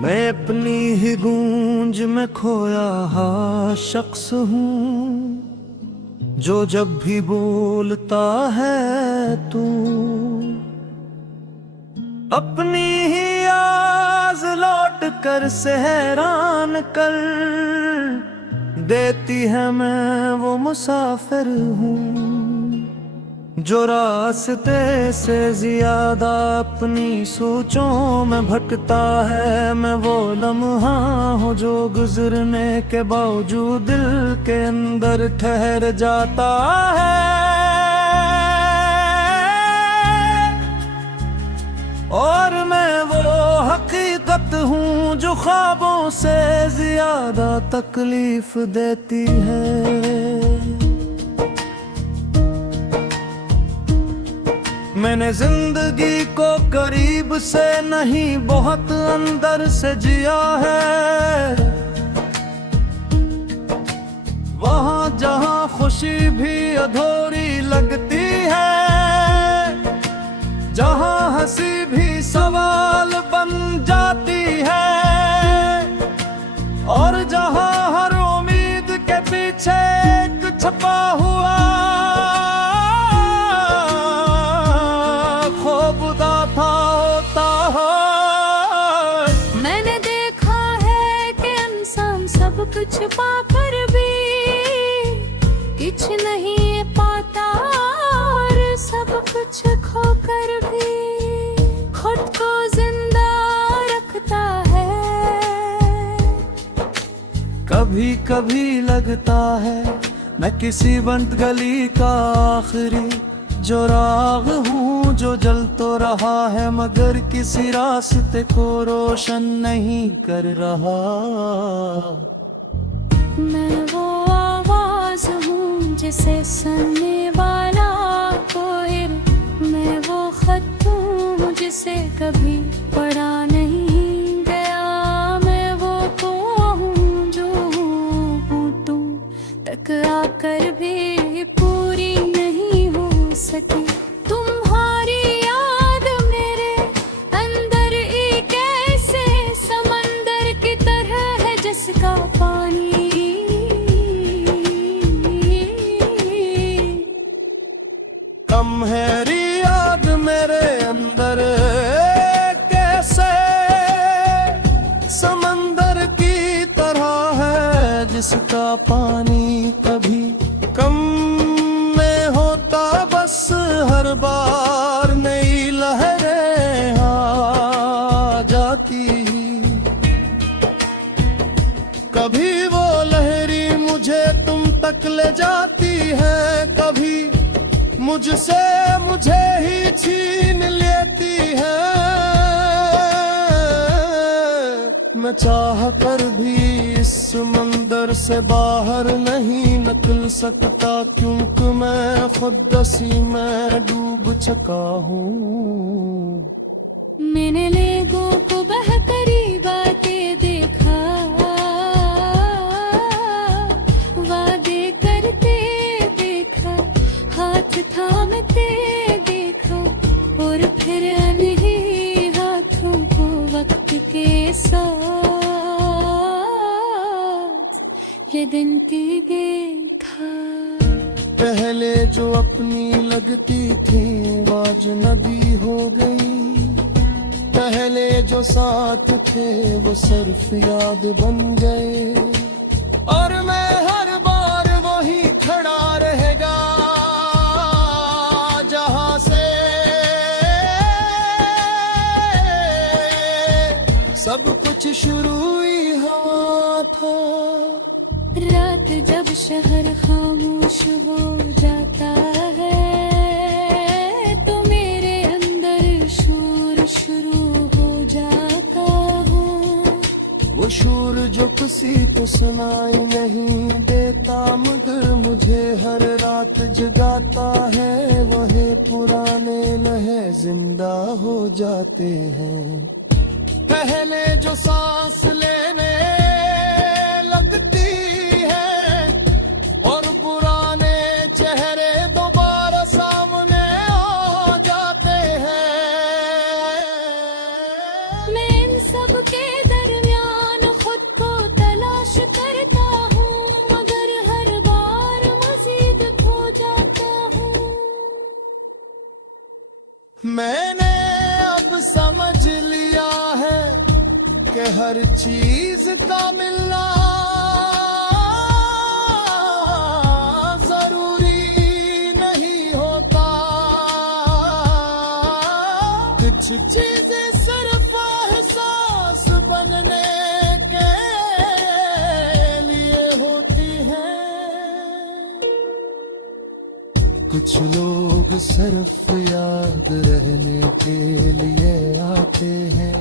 मैं अपनी ही गूंज में खोया शख्स हूँ, जो जब भी बोलता है तू अपनी ही आवाज लौट कर सहरान कर देती है। मैं वो मुसाफिर हूँ जो रास्ते से ज्यादा अपनी सोचों में भटकता है। मैं वो लम्हा हूँ जो गुजरने के बावजूद दिल के अंदर ठहर जाता है। और मैं वो हकीकत हूँ जो ख्वाबों से ज्यादा तकलीफ देती है। मैंने जिंदगी को करीब से नहीं बहुत अंदर से जिया है। वहाँ जहाँ खुशी भी अधूरी लगती है, जहाँ हंसी भी सवाल बन जाती है, और जहाँ हर उम्मीद के पीछे एक छपा हुआ कुछ पाकर भी कुछ नहीं पाता, और सब कुछ खोकर भी खुद को जिंदा रखता है। कभी कभी लगता है मैं किसी बंद गली का आखिरी जो राग हूँ, जो जल तो रहा है मगर किसी रास्ते को रोशन नहीं कर रहा। मैं वो आवाज हूँ जिसे सुनने वाला कोई, मैं वो खत हूँ जिसे कभी पढ़ा नहीं गया। मैं वो कुआं हूँ जो हूँ तुम तक आकर भी पूरी नहीं हो सकी। तुम्हारी याद मेरे अंदर एक ऐसे समंदर की तरह है जिसका पानी कम है। याद मेरे अंदर कैसे समंदर की तरह है जिसका पानी कभी कम में होता। बस हर बार नई लहरें आ जाती, कभी वो लहरी मुझे तुम तक ले जाती है, कभी मुझसे मुझे ही छीन लेती है। मैं चाह कर भी इस समंदर से बाहर नहीं निकल सकता, क्योंकि मैं खुद दसी में डूब चुका हूँ। मैंने लोगों को बहकरी बातें देखा, वादे करते देखा, हाथ थामते देखा, और फिर अनही हाथों को वक्त के साथ ये दिन देखा। पहले जो अपनी लगती थी आज नदी हो गई, पहले जो साथ थे वो सिर्फ याद बन गए, और मैं हर बार वही खड़ा रहेगा जहां से सब कुछ शुरू ही हुआ था। रात जब शहर खामोश हो जाता है तो मेरे अंदर शोर शुरू हो जाता है। वो शूर जो किसी को सुनाई नहीं देता, मगर मुझे हर रात जगाता है। वह पुराने लहे जिंदा हो जाते हैं। पहले जो सांस लेने लगती है और पुराने चेहरे दोबारा सामने आ जाते हैं। मैं इन सब के दरमियान खुद को तलाश करता हूँ, मगर हर बार मजीद खो जाता हूँ। मैंने अब समझ लिया है कि हर चीज का मिलना जरूरी नहीं होता। कुछ चीजें सिर्फ एहसास बनने के लिए होती हैं। कुछ लोग सिर्फ याद रहने के लिए आते हैं,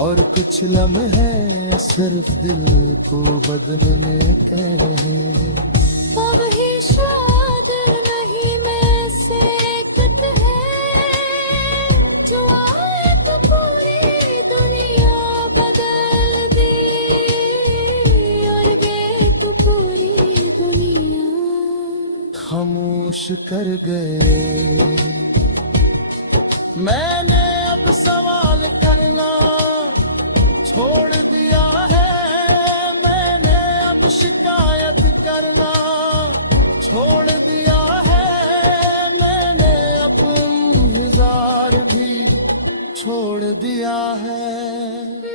और कुछ लम्हे सिर्फ दिल को बदलने के हैं। अब ही शायद नहीं में से कत है जो आए तो पूरी दुनिया बदल दी, और गए तो पूरी दुनिया खामोश कर गए। मैंने अब सवाल करना छोड़ दिया है। मैंने अब शिकायत करना छोड़ दिया है। मैंने अब इंतजार भी छोड़ दिया है।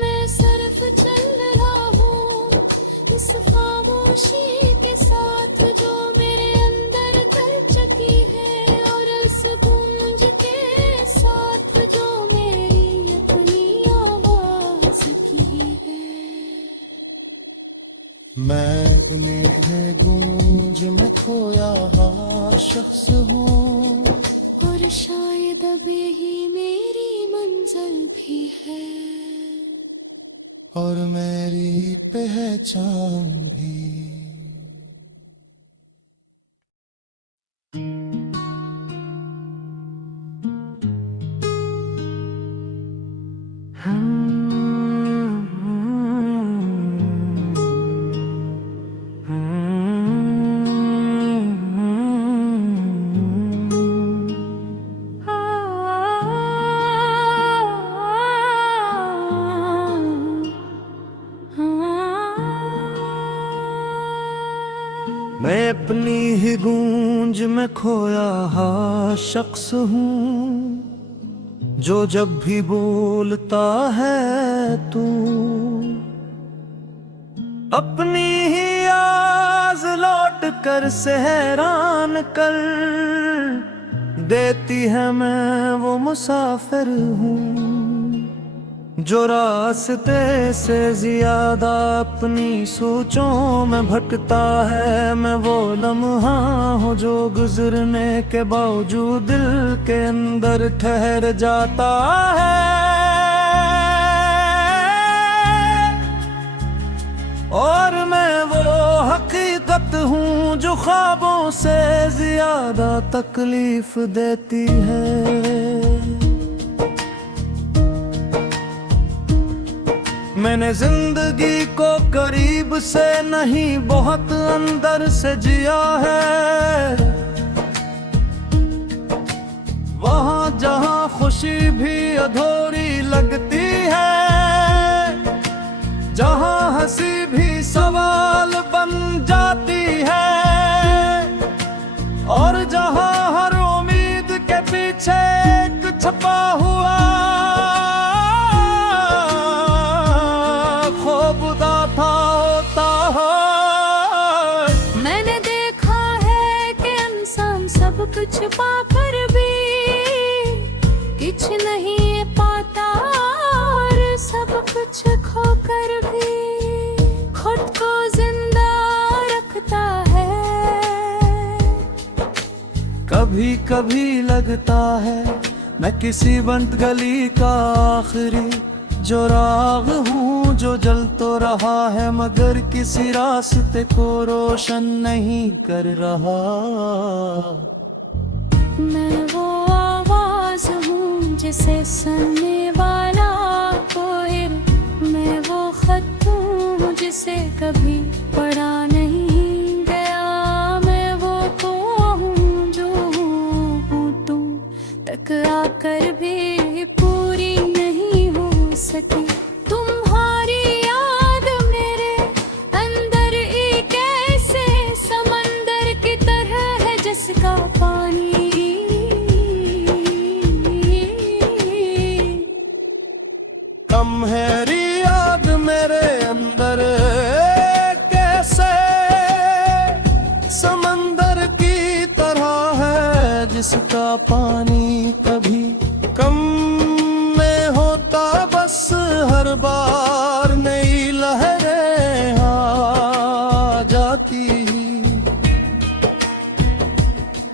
मैं सिर्फ चल रहा हूँ इस खामोशी के साथ जो मेरे अंदर कर चुकी है, और उस गूंज के साथ जो मेरी अपनी आवाज की है। मैं अपनी है गूंज में खोया हाँ शख्स हूँ, और शायद अब यही मेरी मंजिल भी है, और मेरी पहचान भी। मैं अपनी ही गूंज में खोया हाँ शख्स हूँ, जो जब भी बोलता है तू अपनी ही आवाज लौट कर सहरान कर देती है। मैं वो मुसाफिर हूँ जो रास्ते से ज्यादा अपनी सोचों में भटकता है। मैं वो लम्हा हूँ जो गुजरने के बावजूद दिल के अंदर ठहर जाता है। और मैं वो हकीकत हूँ जो ख्वाबों से ज्यादा तकलीफ देती है। मैंने जिंदगी को करीब से नहीं बहुत अंदर से जिया है। वहाँ जहाँ खुशी भी अधूरी लगती है, जहाँ हंसी भी सवाल बन जाती है, और जहाँ हर उम्मीद के पीछे एक छपा हुआ होता है। मैंने देखा है कि इंसान सब कुछ पाकर भी कुछ नहीं पाता, और सब कुछ खोकर भी खुद को जिंदा रखता है। कभी कभी लगता है मैं किसी बंद गली का आखिरी जो राग हूँ, जो जल तो रहा है मगर किसी रास्ते को रोशन नहीं कर रहा। मैं वो आवाज हूँ जिसे सुनने वाला कोई, मैं वो खत हूँ जिसे कभी पढ़ा नहीं गया। मैं वो कुआं हूँ जो हूँ तुम तक आकर भी पूरी नहीं हो सकी। तुम्हारी याद मेरे अंदर एक ऐसे समंदर की तरह है जिसका पानी कम है। याद मेरे अंदर कैसे समंदर की तरह है जिसका पानी कभी कम में होता। बस हर बार नई लहरें आ जाती,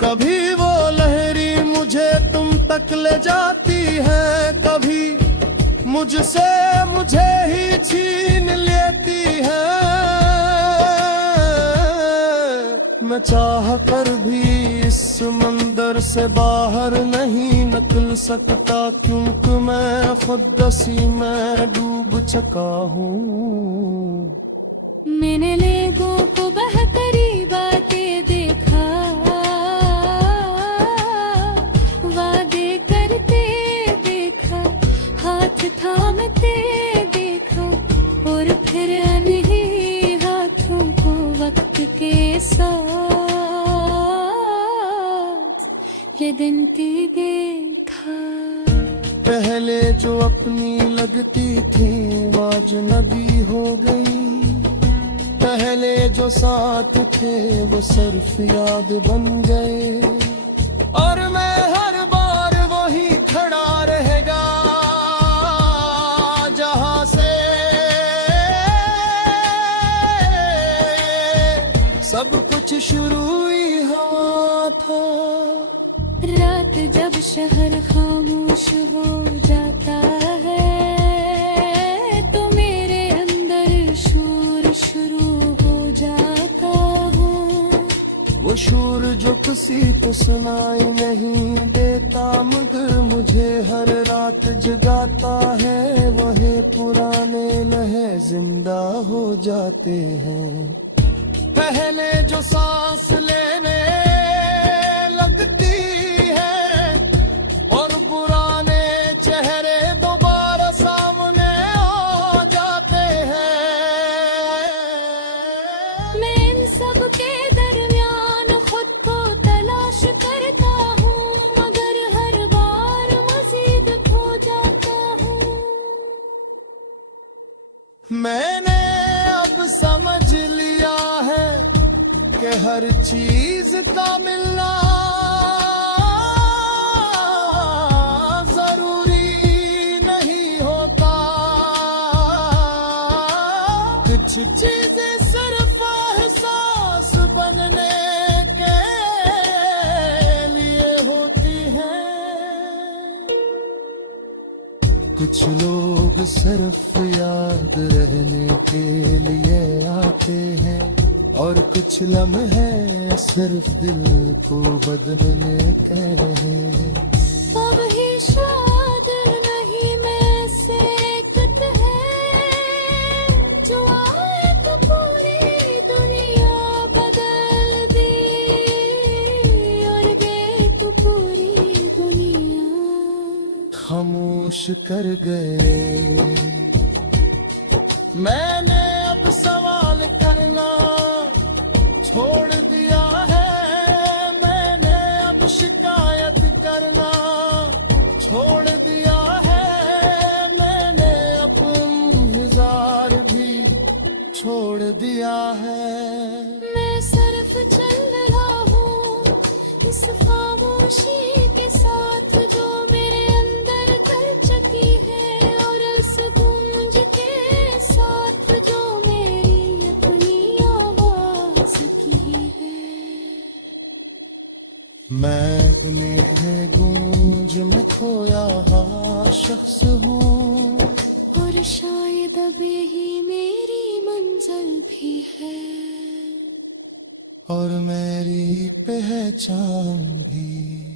कभी वो लहरी मुझे तुम तक ले जाती है, कभी मुझसे मुझे ही छीन लेती है। मैं चाह कर भी इस समंदर से बाहर नहीं निकल सकता, क्योंकि मैं खुद उसी में डूब चुका हूँ। मैंने लोगों को बहकरी बातें देखा, वादे करते देखा, हाथ थामते देखा, और फिर अनही हाथों को वक्त के साथ ये दिन देखा। पहले जो अपनी लगती थी वो अजनबी हो गई, पहले जो साथ थे वो सिर्फ याद बन गए। और मैं हर बार वही खड़ा रहेगा जहां से सब कुछ शुरू ही हुआ था। रात जब शहर खामोश हो जाता है तो मेरे अंदर शोर शुरू हो जाता है। वो शोर जो किसी को सुनाई नहीं देता मगर मुझे हर रात जगाता है। वही पुराने लहे जिंदा हो जाते हैं। पहले जो सांस लेने लगती है और पुराने चेहरे दोबारा सामने आ जाते हैं। मैं इन सब के दरमियान खुद को तलाश करता हूँ मगर हर बार मजीद खो जाता हूँ। मैंने अब समझ लिया है कि हर चीज का मिलना जरूरी नहीं होता। कुछ चीजें सिर्फ एहसास बनने के लिए होती हैं। कुछ लोग सिर्फ याद रहने के लिए आते हैं और कुछ लम्हे सिर्फ दिल को बदलने के हैं। अब ही शायद नहीं में से कट है जो आए तो पूरी दुनिया बदल दी और गए तो पूरी दुनिया खामोश कर गए। मैंने अब सवाल करना छोड़ दिया है। मैंने अब शिकायत करना छोड़ दिया है। मैंने अब इंतजार भी छोड़ दिया है। मैं सिर्फ चल रहा हूँ इस खामोशी के साथ जो मेरे अंदर कर चुकी है और उस गूंज के साथ जो मेरी अपनी आवाज की है। मैं तुम्हें गूंज में खोया शख्स हूँ और शायद अब यही और मेरी पहचान भी।